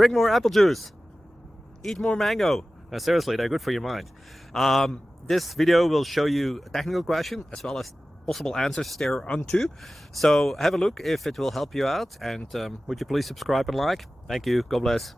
Drink more apple juice. Eat more mango. No, seriously, they're good for your mind. This video will show you a technical question as well as possible answers thereunto. So have a look if it will help you out, and would you please subscribe and like? Thank you. God bless.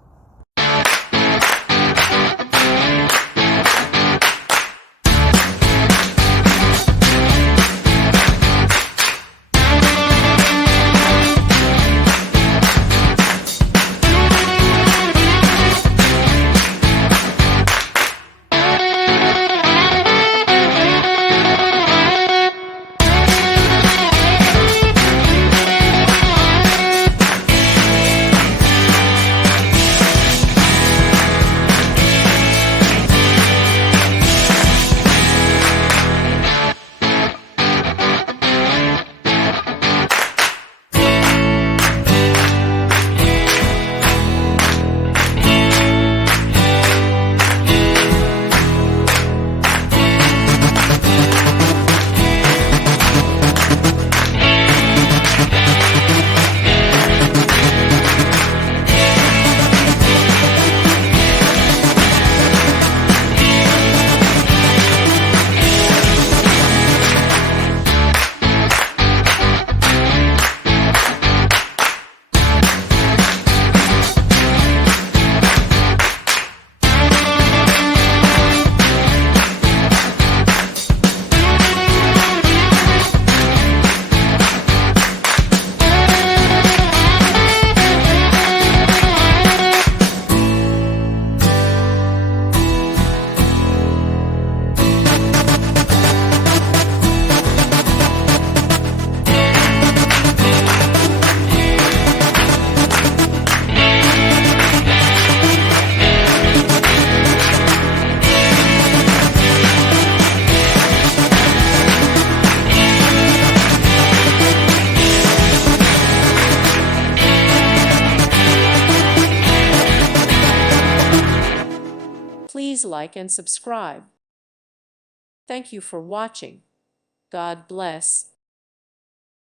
Please like and subscribe. Thank you for watching. God bless.